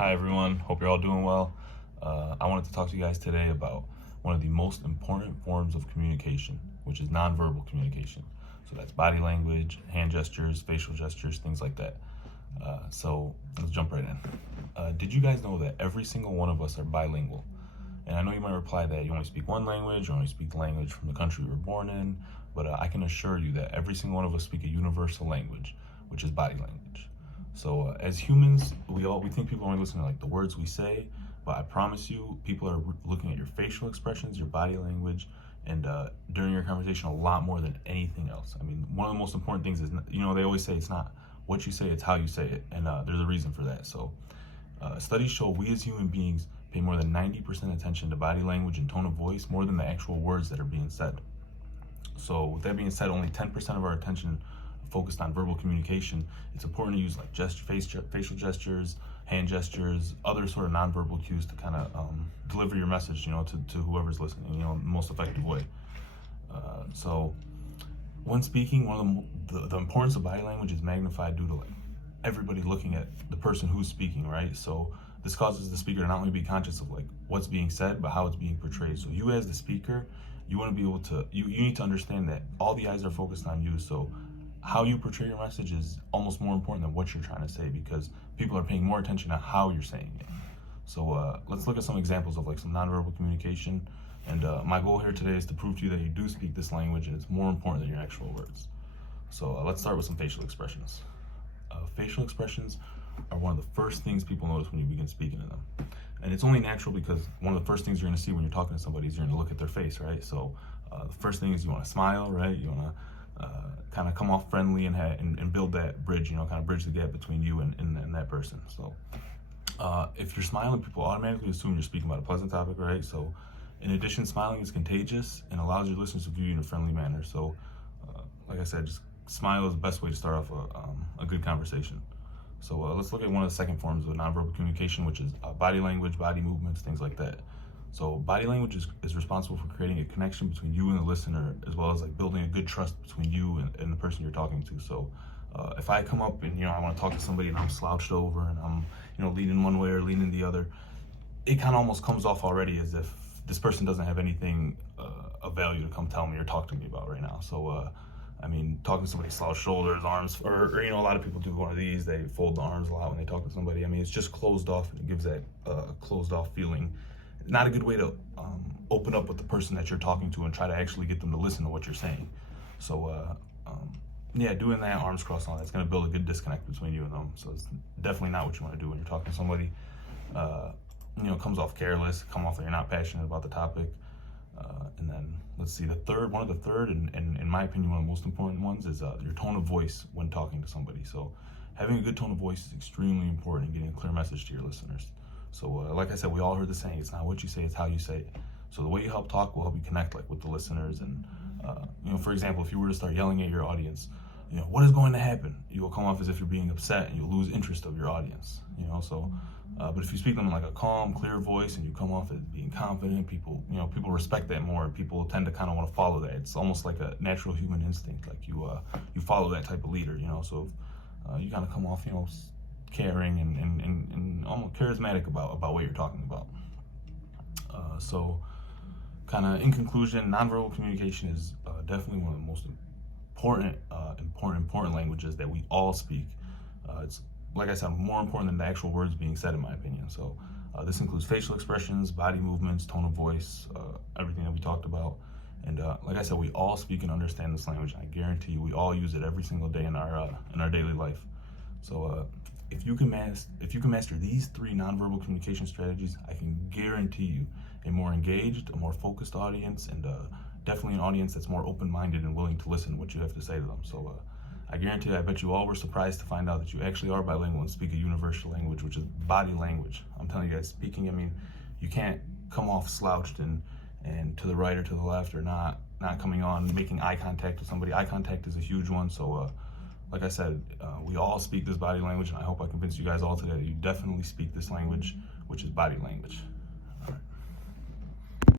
Hi everyone, hope you're all doing well. I wanted to talk to you guys today about one of the most important forms of communication, which is nonverbal communication. So that's body language, hand gestures, facial gestures, things like that. So let's jump right in. Did you guys know that every single one of us are bilingual? And I know you might reply that you only speak one language or only speak the language from the country you were born in, but I can assure you that every single one of us speak a universal language, which is body language. So as humans, we think people only listen to like the words we say, but I promise you, people are looking at your facial expressions, your body language, and during your conversation a lot more than anything else. I mean, one of the most important things is, they always say it's not what you say, it's how you say it, and there's a reason for that. So studies show we as human beings pay more than 90% attention to body language and tone of voice, more than the actual words that are being said. So with that being said, only 10% of our attention focused on verbal communication. It's important to use like facial gestures, hand gestures, other sort of nonverbal cues to kind of deliver your message, to whoever's listening, in the most effective way. So when speaking, one of the importance of body language is magnified due to like everybody looking at the person who's speaking, right? So this causes the speaker to not only be conscious of like what's being said, but how it's being portrayed. So you as the speaker, you want to be able to, you need to understand that all the eyes are focused on you. So how you portray your message is almost more important than what you're trying to say, because people are paying more attention to how you're saying it. So let's look at some examples of like some nonverbal communication. And my goal here today is to prove to you that you do speak this language and it's more important than your actual words. So let's start with some facial expressions. Facial expressions are one of the first things people notice when you begin speaking to them. And it's only natural because one of the first things you're going to see when you're talking to somebody is you're going to look at their face, right? So the first thing is you want to smile, right? You want to kind of come off friendly and build that bridge, kind of bridge the gap between you and that person. So if you're smiling, people automatically assume you're speaking about a pleasant topic, right? So in addition, smiling is contagious and allows your listeners to view you in a friendly manner. So like I said, just smile is the best way to start off a good conversation. So let's look at one of the second forms of nonverbal communication, which is body language, body movements, things like that. So body language is responsible for creating a connection between you and the listener, as well as like building a good trust between you and the person you're talking to. So if I come up and, I want to talk to somebody and I'm slouched over and I'm, leaning one way or leaning the other, it kind of almost comes off already as if this person doesn't have anything of value to come tell me or talk to me about right now. So, talking to somebody slouched shoulders, arms, or a lot of people do one of these, they fold the arms a lot when they talk to somebody. It's just closed off and it gives that closed off feeling. Not a good way to open up with the person that you're talking to and try to actually get them to listen to what you're saying. So doing that, arms crossed on, that's going to build a good disconnect between you and them. So it's definitely not what you want to do when you're talking to somebody. Comes off careless, come off like you're not passionate about the topic. And then let's see, one of the third, and in my opinion, one of the most important ones is your tone of voice when talking to somebody. So having a good tone of voice is extremely important in getting a clear message to your listeners. So like I said, we all heard the saying, it's not what you say, it's how you say it. So the way you help talk will help you connect like with the listeners. And, for example, if you were to start yelling at your audience, what is going to happen? You will come off as if you're being upset and you'll lose interest of your audience, but if you speak in like a calm, clear voice and you come off as being confident, people respect that more, and people tend to kind of want to follow that. It's almost like a natural human instinct. Like you follow that type of leader, so if you kind of come off, caring and almost charismatic about what you're talking about. So kind of in conclusion, nonverbal communication is definitely one of the most important languages that we all speak. It's, like I said, more important than the actual words being said, in my opinion. So this includes facial expressions, body movements, tone of voice, everything that we talked about. And like I said, we all speak and understand this language. I guarantee you, we all use it every single day in our daily life. So if you can master these three nonverbal communication strategies, I can guarantee you a more engaged, a more focused audience, and definitely an audience that's more open-minded and willing to listen to what you have to say to them. So I guarantee, I bet you all were surprised to find out that you actually are bilingual and speak a universal language, which is body language. I'm telling you guys, speaking, you can't come off slouched and to the right or to the left, or not coming on, making eye contact with somebody. Eye contact is a huge one. So like I said, we all speak this body language, and I hope I convinced you guys all today that you definitely speak this language, which is body language.